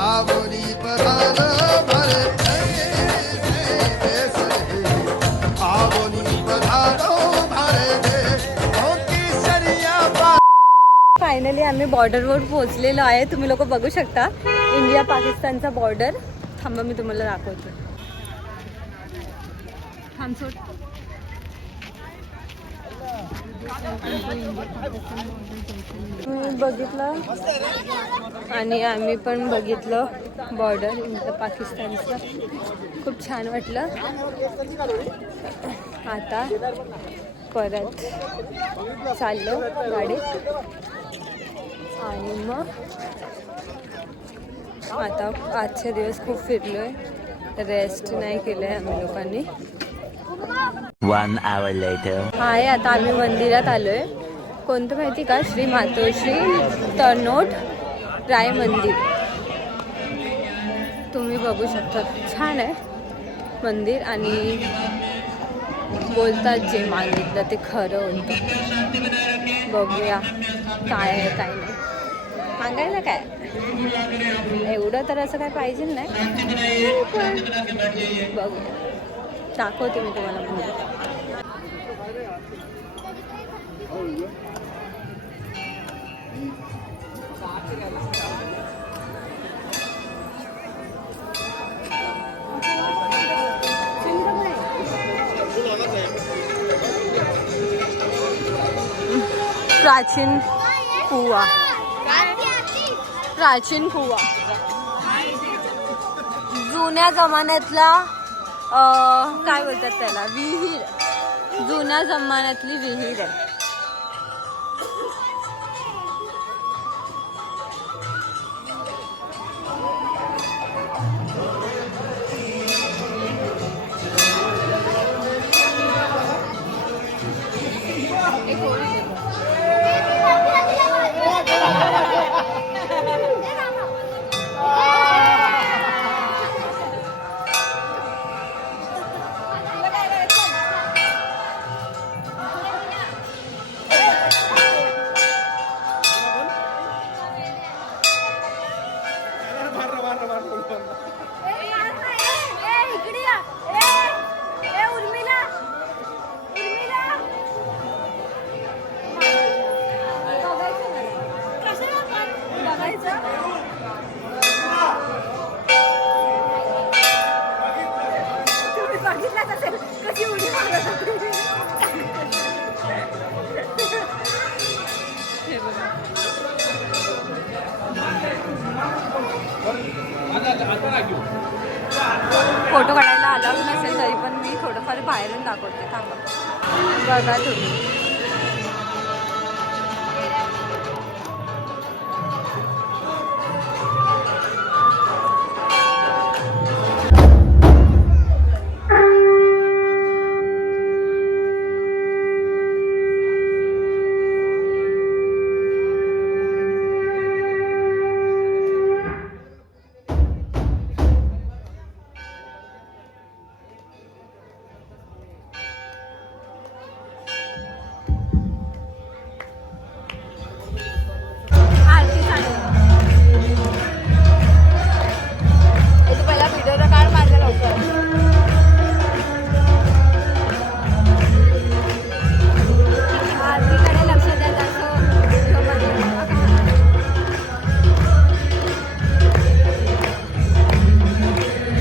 आवरी पधार भरे आवरी पधार भरे फायनली आम्ही बॉर्डरवर पोहोचलेलो आहे. तुम्ही लोक बघू शकता इंडिया पाकिस्तानचा बॉर्डर. थांबा मी तुम्हाला दाखवतो. बघितलं आणि आम्ही पण बघितलं बॉर्डर इंडिया पाकिस्तानचं. खूप छान वाटलं. आता परत चाललो गाडीत आणि मग आता आजचे दिवस खूप फिरलोय. रेस्ट नाही केलंय आम्ही लोकांनी. 1 hour later. हाय, आता आम्ही मंदिरात आलोय. कोणतं माहिती का? श्री मातोश्री तनोट राय मंदिर. तुम्ही बघू शकता, छान आहे मंदिर आणि बोलतात जे मागितलं ते खरं होतं. बघूया काय आहे काय नाही. सांगायला काय एवढं तर असं काय पाहिजे नाही, पण बघूया. दाखवते मी तुम्हाला मंदिर. प्राचीन कुवा, प्राचीन कुवा, जुन्या जमान्यातला काय बोलतात त्याला, विहीर. जुन्या जमान्यातली विहीर आहे. फोटो काढायला अलाउड नसेल तरी पण मी थोडंफार बाहेरून दाखवते. थांबा, बघा तुम्ही.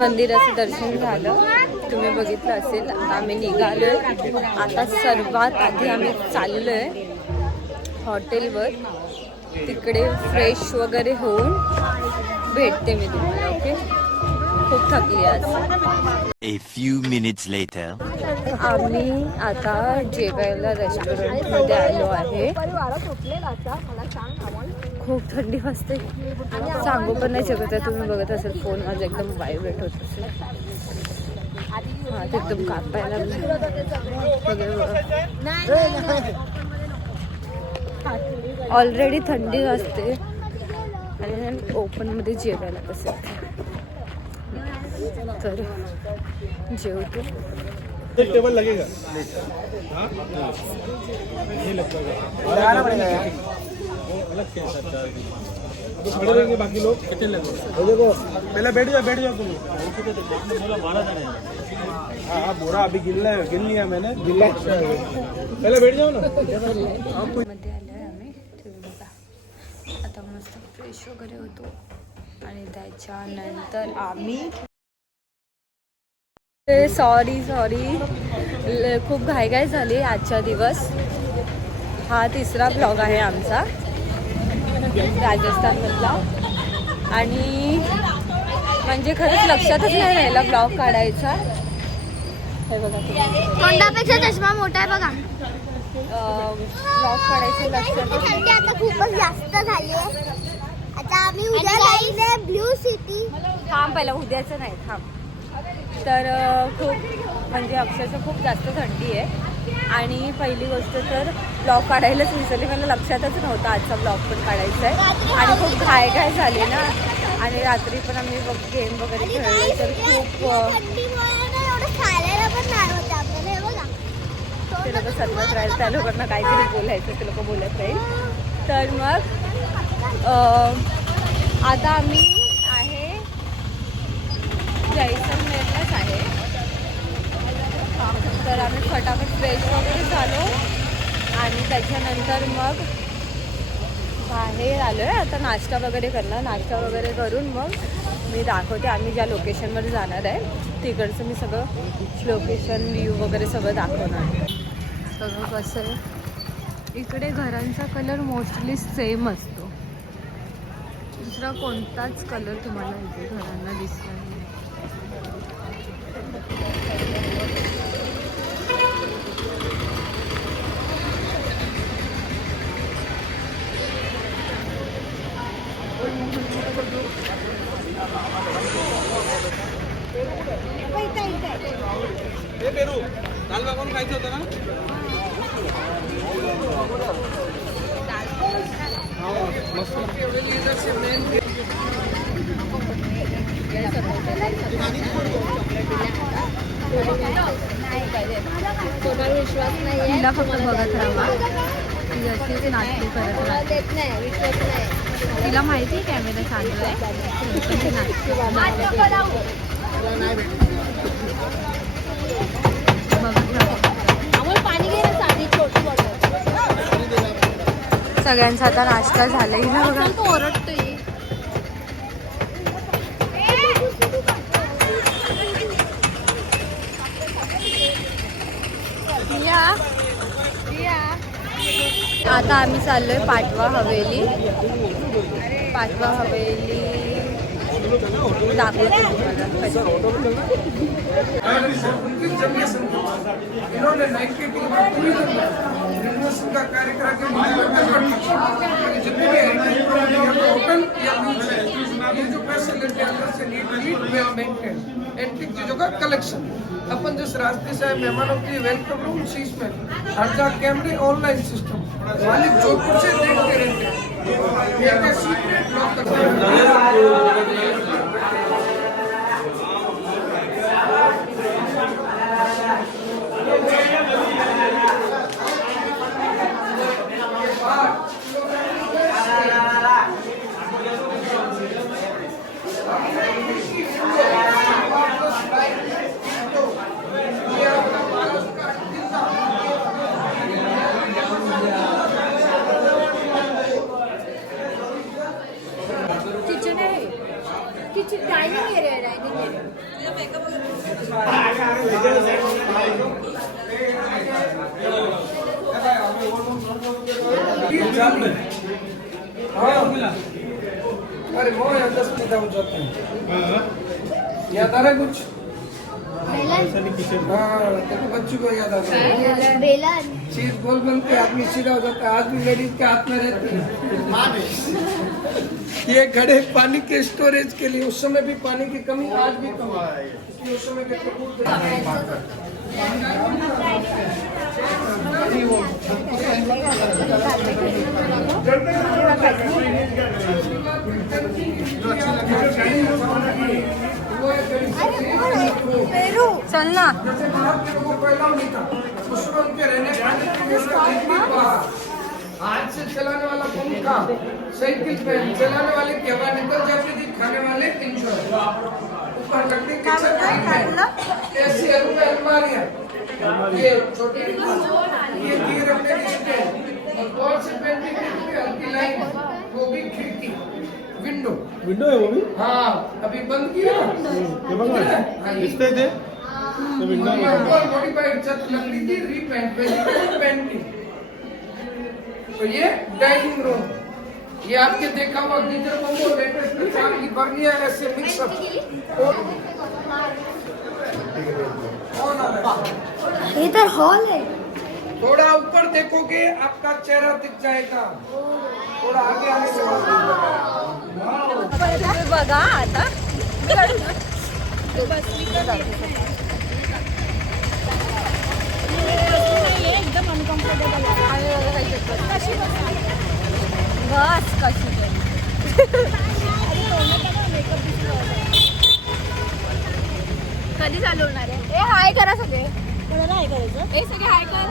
मंदिराचं दर्शन झालं, तुम्ही बघितलं असेल. आम्ही निघालोय आता. सर्वात आधी आम्ही चाललोय हॉटेलवर. तिकडे फ्रेश वगैरे होऊन भेटते मी तुम्हाला. ओके, खूप थकली आज. A few minutes later. आम्ही आता जेवायला रेस्टॉरंटमध्ये आलो आहे. खूप थंडी वाजते, सांगू पण नाही शकत आहे. तुम्ही बघत असेल फोन माझा एकदम व्हायब्रेट होत असेल. हा, ते एकदम कापायला ऑलरेडी थंडी वाजते आणि ओपनमध्ये जेवायला कसं. तर जेवतो. टेबल लगेगा तो खड़े रहेंगे बाकी लोग कितने लगे वो देखो पहले बैठ जाओ तुम हाँ बोरा अभी गिन लिया मैंने पहले बैठ जाओ ना मध्ये आलोय आम्ही तुम्ही बघा आता मस्त फ्रेश वगैरे होतो आणि त्याच्यानंतर आम्ही सॉरी खूप घाई झाली आजचा दिवस. हा तिसरा ब्लॉग आहे आमचा राजस्थानमधला आणि म्हणजे खरंच लक्षातच नाही राहिला ब्लॉग काढायचा. हे बघा तोंडापेक्षा चष्मा मोठा आहे बघा. ब्लॉग काढायचं लक्षातच थंडी आता खूपच जास्त झाली आहे. आता आम्ही उद्या जायचंय ब्लू सिटी. थांब पहिला उद्याचं नाही थांब. तर खूप म्हणजे अक्षरशः खूप जास्त थंडी आहे आणि पहिली गोष्ट तर ब्लॉग काढायलाच विसरले. मला लक्षातच नव्हतं आजचा ब्लॉग पण काढायचा आहे आणि खूप घाय झाली ना आणि रात्री पण आम्ही गेम वगैरे खेळले तर खूप ते लोक सतत राहील त्या लोकांना काहीतरी बोलायचं ते लोक बोलत राहील. तर मग आता आम्ही आहे जैसलमेरलाच आहे. तर आम्ही फटाफट फ्रेश वगैरे झालो आणि त्याच्यानंतर मग बाहेर आलो आहे. आता नाश्ता वगैरे करणार. नाश्ता वगैरे करून मग मी दाखवते आम्ही ज्या लोकेशनवर जाणार आहे तिकडचं मी सगळं लोकेशन व्ह्यू वगैरे सगळं दाखवणार. सगळं कसं आहे इकडे घरांचा कलर मोस्टली सेम असतो. दुसरा कोणताच कलर तुम्हाला इथे घरांना दिसणार नाही. पेरू दाल बागून खायचं होतं ना. तिला फक्त बघत राहा ती अशीच नाटके करत राहते. तिला माहिती आहे कॅमेरा चालू सगळ्यांचा आता नाश्ता झालाय ना बघा. ओरडतोय आता आम्ही चाललोय पाटवा हवेली. पाटवा हवेली दाखवते इन्होंने 92 का कार्य करा के जितने भी होटल या ये जो पैसे लेते हैं अंदर से नीट मेंटेन एंटीक चीजों का कलेक्शन. अपन जिस रास्ते से मेहमानों के लिए वेलकम रूम शीश में 8,000 कैमरे ऑनलाइन सिस्टम मालिक जोधपुर से देखते रहते हैं. ये क्या सीक्रेट लॉक करते हैं. किचन आहे. किचन डायनिंग एरिया आहे. अरे वो यार 10 मिनट हो जाते हैं. याद आ रहा है कुछ. हाँ तो बच्चों को याद आ रहा है. चीज बोल बोल के आदमी सीधा हो जाता है. आज भी लेडीज के हाथ में रहती है. ये घड़े पानी के स्टोरेज के लिए. उस समय भी पानी की कमी आज भी कम है. उस समय के चल ना. जैसे बाहर के लोगों को अलाउ नहीं था. उस वक्त के रहने खाने के लिए हाथ से चलाने वाला पंखा, साइकिल फैन, चलाने वाले केवल निकल जाते थे, खाने वाले इंश्योरेंस, ऊपर लकड़ी की छत, ऐसी अलमारियां, ये छोटी ये गिर रखने की स्टैंड, और वॉल से पेंटिंग की हल्की लाइन, वो भी खिड़की, विंडो विंडो है वो भी? हाँ अभी बंद किया ये बघा दिसतंय ते विंडो मॉडिफाइड छत लकड़ी की रीपेंट पेंटिंग। तो ये डाइनिंग रूम, ये आपके देखा हुआ गीजर को लेटेस्ट की बर्निया ऐसे मिक्सअप। इधर हॉल है। थोड़ा ऊपर देखोगे आपका चेहरा दिख जाएगा, थोड़ा आगे आने के बाद तुम्ही बघा आता एकदम अनकम्फर्टेबल बस कशी कधी चालू होणार आहे? ए हाय करा सगळे, कोणाला हाय करायचं? ए सगळे हाय कर.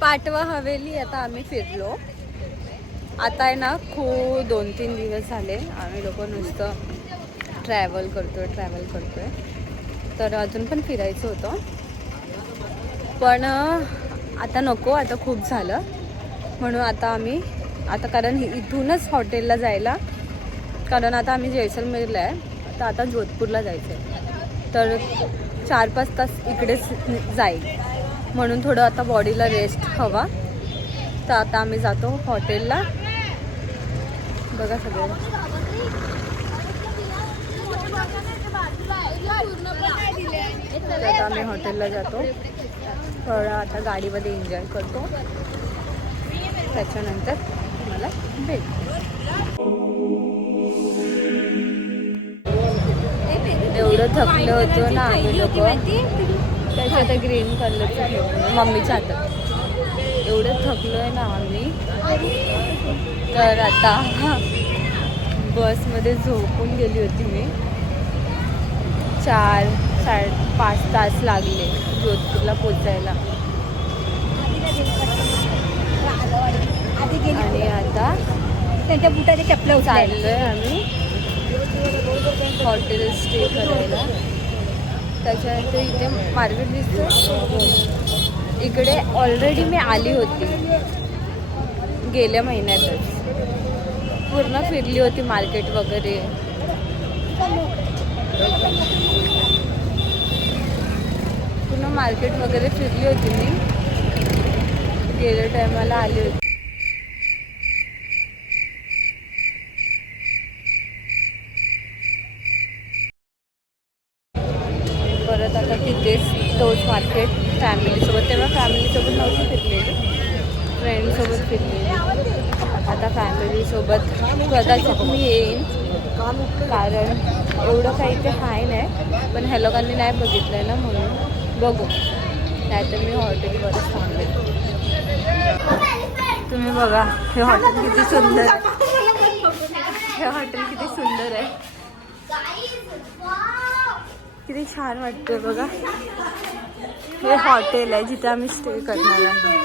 पाटवा हवेली आता आम्ही फिरलो. आता आहे ना खूप 2-3 दिवस झाले आम्ही लोक नुसतं ट्रॅव्हल करतोय. तर अजून पण फिरायचं होतं पण आता नको, आता खूप झालं म्हणून आता कारण इथूनच हॉटेलला जायला, कारण आता आम्ही जैसलमेरला आहे तर आता जोधपूरला जायचं आहे, तर 4-5 तास इकडेच जाईल म्हणून थोडं आता बॉडीला रेस्ट हवा. तर आता आम्ही जातो हॉटेलला. बघा सगळं आता आम्ही हॉटेलला जातो, थोडं आता गाडीमध्ये एन्जॉय करतो, त्याच्यानंतर तुम्हाला भेटतो. एवढं थकलं होतं ना आम्ही लोक, त्याच्यात ग्रीन कलरचं घेऊन मम्मीच्या हातात एवढं थकलो आहे ना आम्ही. तर आता बसमध्ये झोपून गेली होती मी. 4-5 तास लागले जोधपूरला पोचायला आणि आता त्यांच्या बुटाने चपलं चाललोय आम्ही हॉटेल स्टे करायला. त्याच्यानंतर इथे मार्केट दिसतं, इकडे ऑलरेडी मी आली होती गेल्या महिन्यातच, पूर्ण फिरली होती मार्केट वगैरे. पूर्ण मार्केट वगैरे फिरली होती मी, गेल्या टायमाला आली होती. परत आता तिथेच तोच मार्केट फॅमिलीसोबत, तेव्हा फॅमिलीसोबत नव्हती फिरलेली, फ्रेंडसोबत फिरलेली. आता फॅमिलीसोबत कदाचित मी येईन, कारण एवढं काही ते हाय नाही, पण ह्या लोकांनी नाही बघितलं आहे ना म्हणून बघू, नाहीतर मी हॉटेलवरच थांबले. तुम्ही बघा हे हॉटेल किती सुंदर, हे हॉटेल किती सुंदर आहे, किती छान वाटतंय बघा. हे हॉटेल आहे जिथे आम्ही स्टे करणार आहे.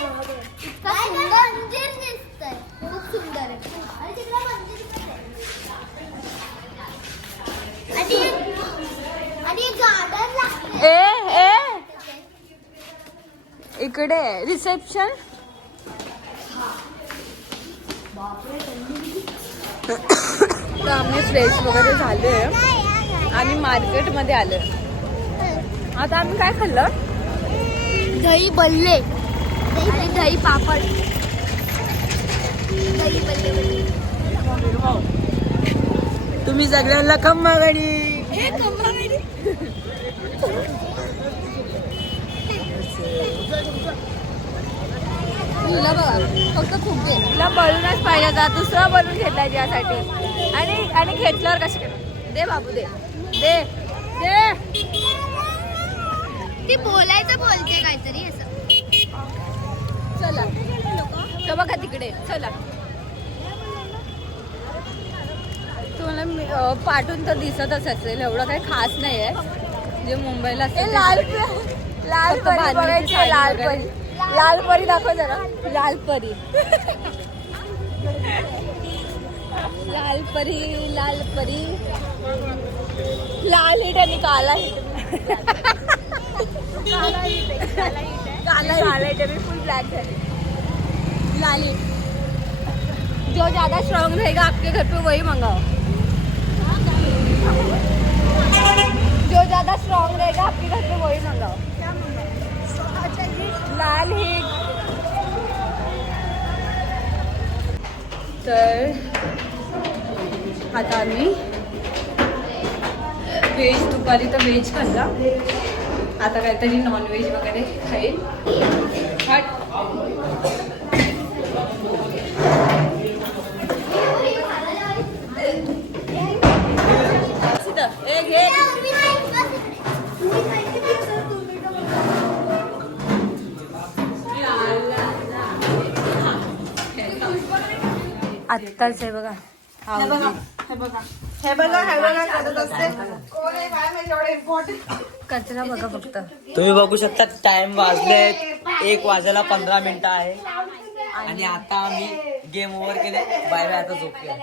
इकडे रिसेप्शन, तर आम्ही फ्रेश वगैरे झाले आणि मार्केटमध्ये आलो. आता आम्ही काय खाल्लं? दही बल्ले आणि दही पापड. दही बल्ले तुम्ही सगळ्यांना खम्मा गाडी. तुला बघा फक्त खूप दे, तुला बलूनच पाहिजे होता, दुसरा बलून घेतला यासाठी, आणि घेतल्यावर कसे केलं? दे बाबू दे दे दे. ती बोलायचं बोलते काहीतरी असं. चला तर बघा तिकडे, चला तुम्हाला पाठवून तर दिसतच असेल, एवढं काही खास नाही आहे जे मुंबईला असेल. लाल परी बघायची आहे, लाल परी. लाल परी दाखव जरा. लाल परी. लाल परी, लाल परी. लाल हिट आणि काला हिट. काला हिट अभी फुल ब्लैक है. लाल हिट. जो ज्यादा स्ट्रॉन्ग रहेगा आपके घर पे वही मंगाओ. जो ज्यादा स्ट्रॉन्ग रहेगा आपके घर पे वही मंगाओ. लाल हिट. तर आता आम्ही व्हेज, दुपारी तर व्हेज खाल्ला, आता काहीतरी नॉनव्हेज वगैरे खाईल. हट. आत्ताच आहे बघा. कचरा बघा फक्त. तुम्ही बघू शकता टाइम वाजले 1 वाजायला 15 मिनिटं आहे आणि आता आम्ही गेम ओव्हर केले. बाय बाय, आता झोपूया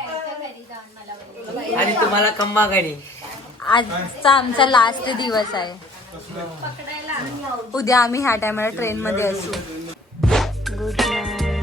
आणि तुम्हाला कम्मा घरी. आजचा आमचा लास्ट दिवस आहे. उद्या आम्ही ह्या टायमाला ट्रेन मध्ये असू. Good night.